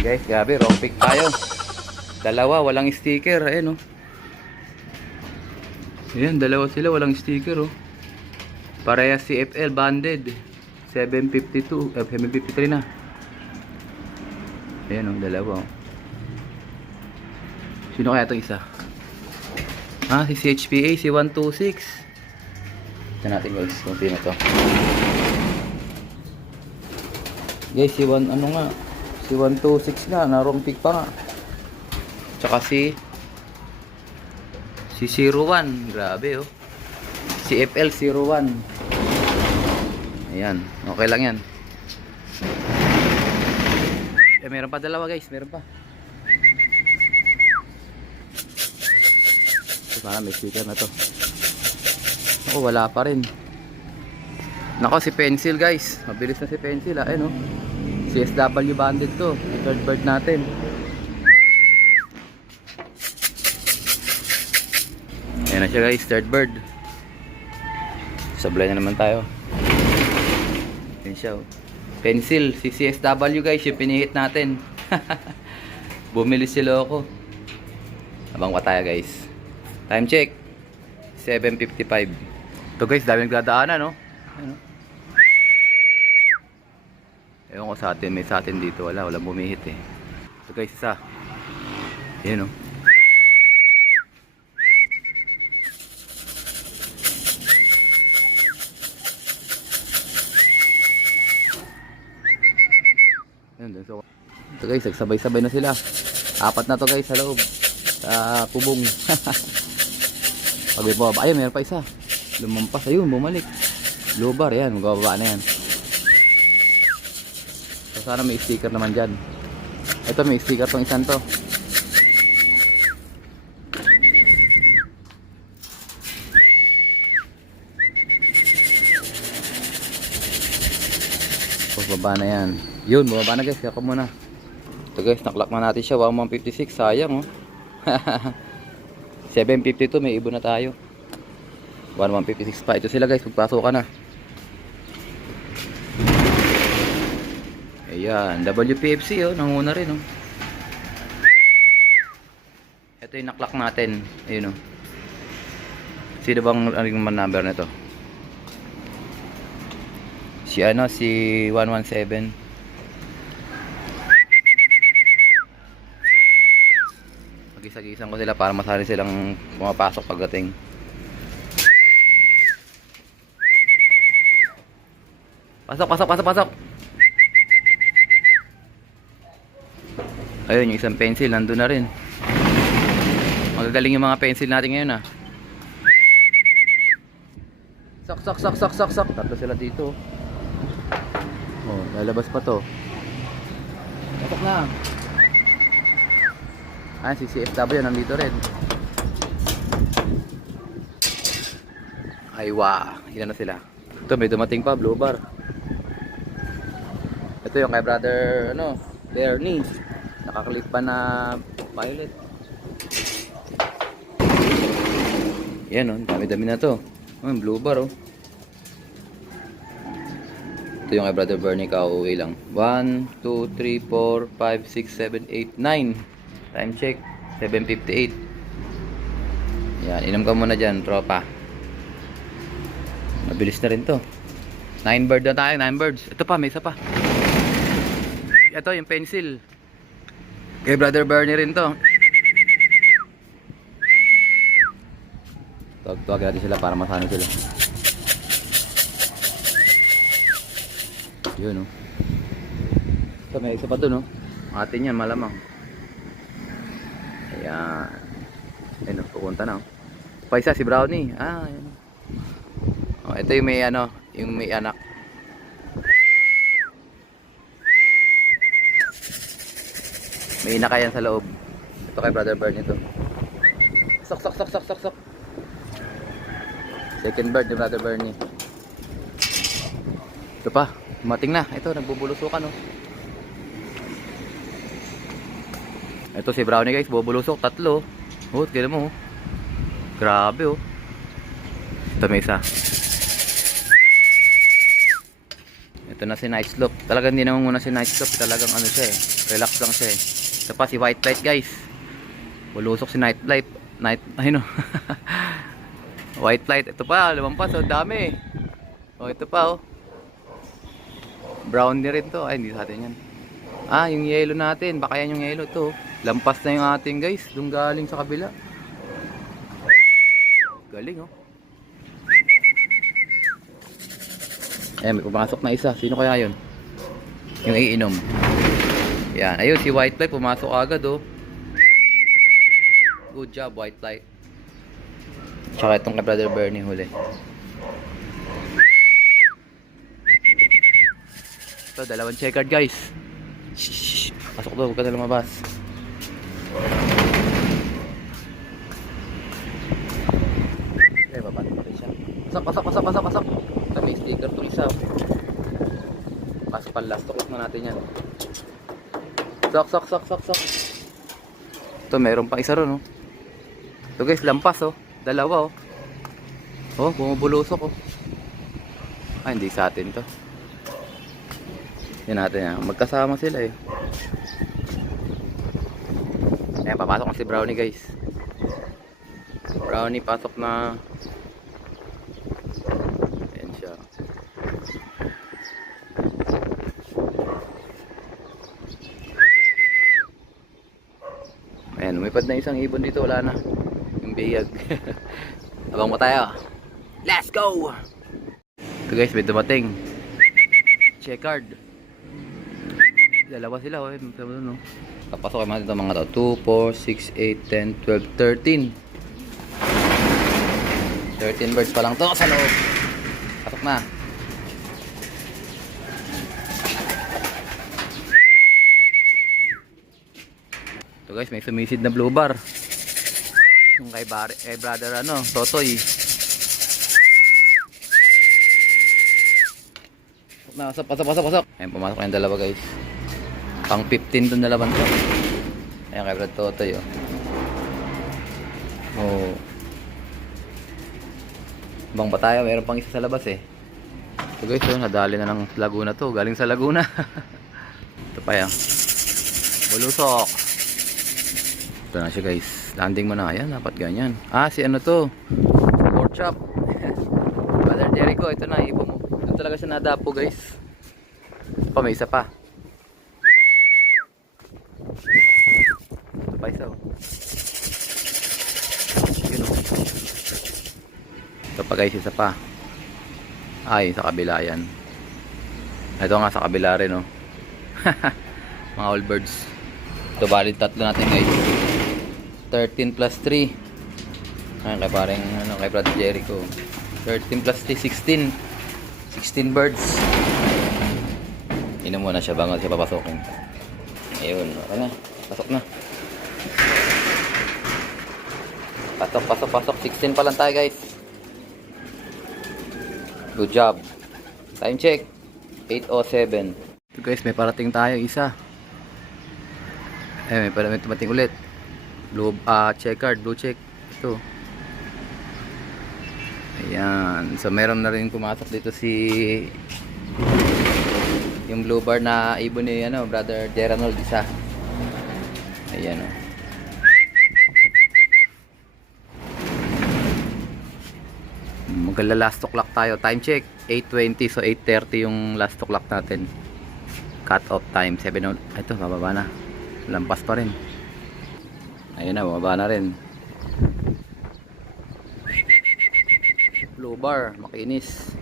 Guys, grabe, wrong pick tayo. Dalawa, walang sticker. Ayan, oh. Ayan, dalawa sila, walang sticker, oh. Parehas CFL banded. 752, 753 na. Ayan, oh, dalawa, oh. Sino kaya itong isa? Ah, si CHPA, si 126. Ito natin, guys, kung sino to. Guys, si 1, ano nga? Si 126 nga, na wrong pick pa nga. Tsaka si 01, grabe, oh. Si FL 01. Ayan, okay lang yan. Meron pa dalawa, guys, meron pa. Sana may sticker na to. Ako, wala pa rin. Nako, si Pencil, guys. Mabilis na si Pencil, ah. Ayun, oh. CSW banded to. Third bird natin. Ayan na siya, guys. Third bird. Sablay na naman tayo. Ayan siya, oh. Pencil, si CSW, guys. Yung pinihit natin. Bumili si Loco. Abang pa tayo, guys. Time check 7:55. Ito, guys, dami nagdadaanan, no? Ayan, oh. Ewan ko sa atin, may sa atin dito, walang bumihit, eh. Ito, guys, isa. Ayan, oh. Ayan, so, ito, guys, nagsabay-sabay na sila. Apat na to, guys, sa loob. Sa kubong. Pag may bumaba, ayun, meron pa isa. Lumampas, ayun, bumalik. Low bar, yan, magbababa na yan. So, sana may sticker naman dyan. Ito, may sticker tong isang to. So, baba na yan. Yun, bumaba na, guys, kaya ko muna. Ito, guys, naklock na natin siya. 1156, sayang, oh. 752, may ibon na tayo. 1156 pa. Ito sila, guys, pagpasok ka na. Ayan, WPFC, oh, nanguna rin, oh. Ito yung naklock natin. Ayun, oh. Sino bang man number na ito? Si ano, si 117. Pag-isa-gisan ko sila para masali silang pumapasok pagdating. Pasok, pasok, pasok, pasok. Ayun, yung isang pencil nandun na rin. Magagaling yung mga pencil natin ngayon, ah. Sok, sok, sok, sok, sok, sok. Tatlo sila dito. Oh, lalabas pa to. Pasok na. Ah, si CFW nandito rin. Aywa, ilan na sila? Ito, may dumating pa, blue bar. Ito yung kay brother, ano, Bernie. Nakaklik pa na violet. Yan, oh, dami-dami na to. Oh, blue bar, oh. Ito yung kay brother Bernie, kauwi lang. 1, 2, 3, 4, 5, 6, 7, 8, 9. Time check 7:58. Yan, inom ka muna dyan, tropa. Mabilis na rin to. 9 bird na tayo, 9 birds. Ito pa, may isa pa. Ito yung pencil. Kay brother Bernie rin to. Tuwag natin sila para masano sila. Yun, oh. Ito, may isa pa dun, oh. Atin yan, malamang. Ayan. Ayun, pupunta na, oh. Pa isa, si Brownie. Ah, ayan. Oh, ito yung may ano, yung may anak. May inakayan sa loob. Ito kay brother Bernie to. Sok, sok, sok, sok, sok, sok. Second bird ni brother Bernie. Ito pa, dumating na. Ito, nagbubulusukan, oh. Ito si Brownie, guys, bubulusok, tatlo. Oh, tignan mo, oh. Grabe, oh. Ito may isa. Ito na si Nice Look. Talagang hindi naman muna si Nice Look. Talagang ano siya, eh. Relax lang siya eh. Ito pa si white light guys. Bulusok si night light. Ayun o. White light. Ito pa, lumampas. Oh, dami. Oh, ito pa oh. Brown din rin to. Ay, hindi sa atin yan. Ah, yung yellow natin. Baka yan yung yellow to. Lampas na yung ating guys. Doon galing sa kabila. Galing oh. Ayan, may pumasok na isa. Sino kaya yun? Yung iinom. Yan. Ayun, si white light pumasok agad oh. Good job, white light. Tsaka itong kay Brother Bernie huli. Ito, dalawang checkered guys. Shhh. Pasok to, huwag ka na lumabas. Okay, babalik pa rin siya. Pasok. Ito, may sticker to isa. Pasok pa, last lock na natin yan. Sok. Ito, meron pang isa ron oh. Ito guys, lampas oh. Dalawa oh. Oh, bumubulusok oh. Ay, hindi sa atin to. Yan natin yan. Magkasama sila eh. Ayan, papasok na si Brownie guys. Brownie pasok na. Ayan siya. Ayan, lumipad na isang ibon dito. Wala na. Yung biyag. Abang mo tayo. Let's go! Ito guys, may dumating. Checkered. Dalawa sila oh. Papasok naman dito mga to. 2, 4, 6, 8, 10, 12, 13 birds pa lang to sa loob. Pasok na. Ito guys, may sumisid na blue bar. Yung kay brother Totoy. Pasok. Ayan, pumasok na yung dalawa guys. Pang 15 dun na laban to. Ayan kay brother Totoy oh. Oh. Bang ba tayo? Meron pang isa sa labas eh. Ito guys, nadali na ng Laguna to. Galing sa Laguna. Ito pa yan. Bulusok. Ito na siya guys. Landing mo na. Ayan, dapat ganyan. Ah, si ano to? Pork chop. Brother Jericho, ito na. Ipo mo. Ito talaga siya nadapo guys. Ito pa, may isa pa. Ito pa isa oh. Yun oh. Ito pa guys, isa pa. Ay, sa kabila yan. Ito nga sa kabila rin oh. Mga all birds. Ito bali tatlo natin guys. 13 plus 3. Ayun kay parang kay Brother Jericho. 13 plus 3, 16. 16 birds. Inom muna siya bago siya papasokin. Ayun, okay na. Pasok na. Pasok. 16 pa lang tayo guys. Good job. Time check. 8:07. Ito guys, may parating tayo isa. May tumating ulit. Blue checkered, blue check. Ito. Ayan. So meron na rin pumasok dito si yung blue bar na ibon ni Brother Geranold isa. Ayan oh. Magla last clock tayo. Time check 8:20, so 8:30 yung last clock natin. Cut off time 7. Ito, bababa na. Lampas pa rin. Ayun na, bababa na rin. Blue bar, makinis.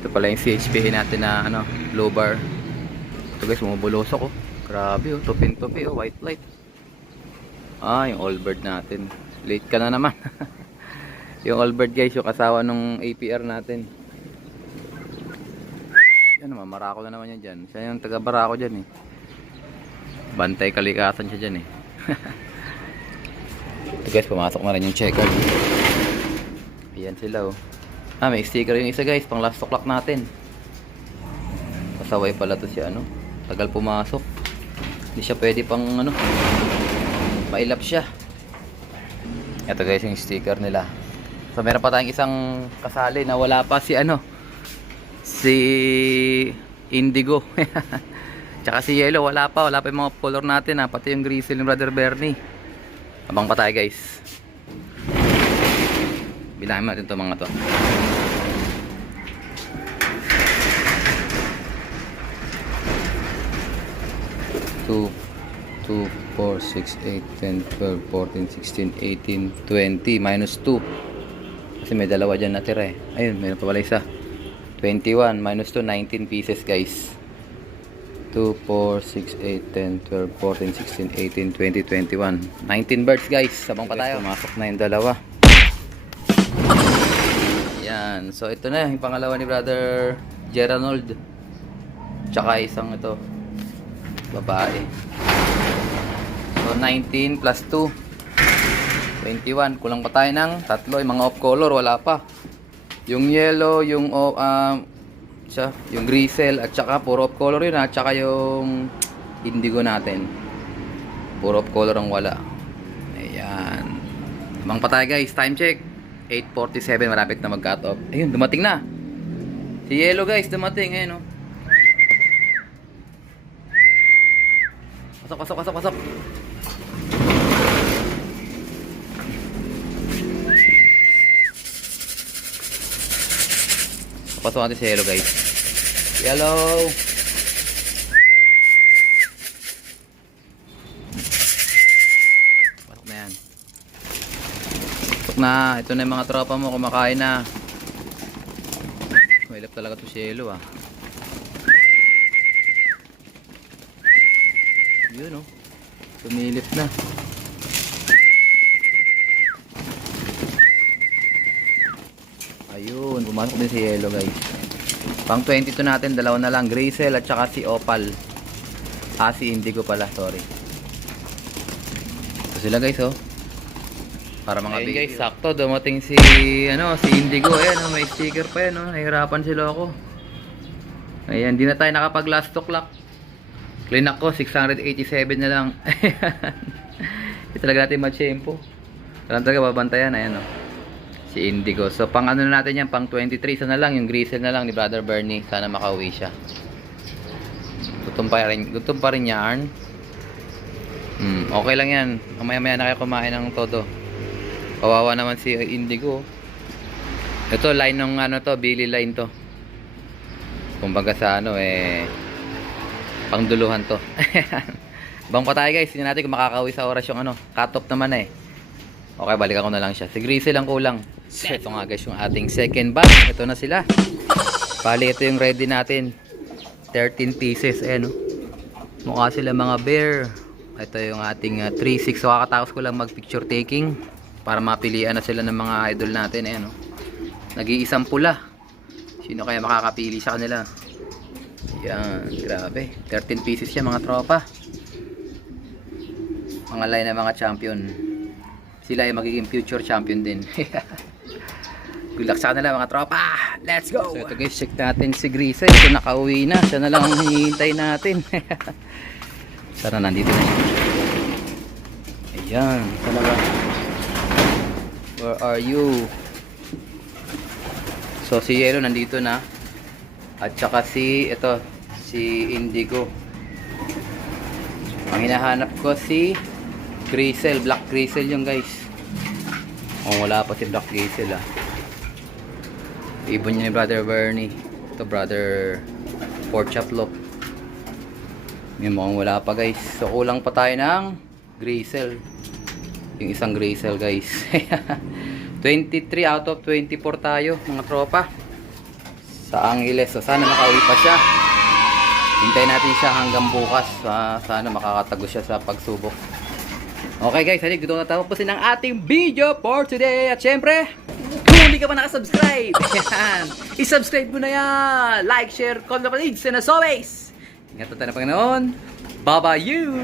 Ito pala yung CHP natin na blue bar. Ito guys, bumubulosok oh. Grabe oh, tupin-tupi oh, white light. Ah, yung all bird natin. Late ka na naman. Yung all bird guys, yung kasawa nung APR natin. Yan naman, Marako na naman yan dyan. Siya yung taga Barako dyan eh. Bantay kalikasan siya dyan eh. Ito guys, pumasok na rin yung checker. Ayan sila oh. Ah, may sticker yung isa guys, pang last clock natin. Pasaway pala to siya tagal pumasok. Hindi siya pwede pang mailap siya. Ito guys yung sticker nila. So meron pa tayong isang kasali na wala pa si si Indigo. Tsaka si Yellow, wala pa yung mga color natin ha. Pati yung Grizzle ng Brother Bernie. Abang pa tayo guys. Bilangin natin itong mga to. 2, 4, 6, 8, 10, 12, 14, 16, 18, 20, minus 2. Kasi may dalawa dyan natira eh. Ayun, mayroon pa pala isa. 21, minus 2, 19 pieces guys. 2, 4, 6, 8, 10, 12, 14, 16, 18, 20, 21. 19 birds guys. Sabang pa tayo. Pumasok na yung dalawa. Yan. So ito na yung pangalawa ni Brother Geranold. Tsaka isang ito. Babae. So 19 plus 2 21. Kulang pa tayo ng tatlo. Yung mga off color wala pa. Yung yellow, yung yung Grizzle at saka puro off color yun at saka yung indigo natin. Puro off color ang wala. Ayan. Abang pa tayo guys. Time check. 8:47. Malapit na mag-cut off. Ayun, dumating na. Si yellow guys, dumating. Ayun oh. Pasok. Pasok natin si yellow guys. Yellow. Pasok na yan. Pasok na. Ito na yung mga tropa mo. Kumakain na. Mahilap talaga to si yellow ah. Yun oh. Sumilip na. Ayun, pumasok din si yellow guys. Pang 22 natin, dalawa na lang, Grizzle at saka si Opal. Si indigo pala, sorry. Ito sila guys oh. Para mga big guys, sakto dumating si si indigo. Ayan oh, may sticker pa yan oh. Nahirapan si Loco. Ayan, di na tayo nakapag last to clock. Clean ako, 687 na lang. Hindi talaga natin machempo. Kailan talaga babantayan, ayan o. Si indigo. So pang ano na natin yan, pang 23. Isa na lang, yung Grizzle na lang ni Brother Bernie. Sana makauwi siya. Gutom pa rin yarn. Okay lang yan. Mamaya-maya na kayo kumain ng todo. Kawawa naman si indigo. Ito, line ng Billy line to. Kumbaga sa pangduluhan to. Bang pa tayo guys. Tingnan natin kung makakauwi sa oras yung cut off naman eh. Okay, balikan ko na lang siya. Si Grizzle lang kulang. So, ito nga guys yung ating second batch. Ito na sila. Bali, ito yung ready natin. 13 pieces. Ayan, mukha sila mga bear. Ito yung ating 3-6. So, kakatapos ko lang mag picture taking. Para mapilian na sila ng mga idol natin. Ayan, nag-iisang pula. Sino kaya makakapili sa kanila? Yan, grabe. 13 pieces siya mga tropa. Mga line na mga champion. Sila ay magiging future champion din. Good luck sa kanila mga tropa. Let's go! So ito guys, check natin si Grizzle. Ito nakauwi na. Siya na lang ang hinihintay natin. Sana nandito na siya. Ayan, talaga. Where are you? So si Yellow nandito na. At saka si indigo. Ang hinahanap ko si Grizzle, Black Grizzle yung guys. Wala pa si Black Grizzle Ibon niya ni Brother Bernie. Ito Brother Pork Chop Lock. Yung mukhang wala pa guys. So kulang pa tayo ng Grizzle. Yung isang Grizzle guys. 23 out of 24 tayo mga tropa. Sa Angeles. So sana makauwi pa siya. Hintayin natin siya hanggang bukas. Sana makakatagos siya sa pagsubok. Okay guys, halika dito na tapusin ang ating video for today. At syempre, kung hindi ka pa nakasubscribe, isubscribe mo na yan. Like, share, comment, kapalids. And as always, ingat tayo na Panginoon. Bye-bye you.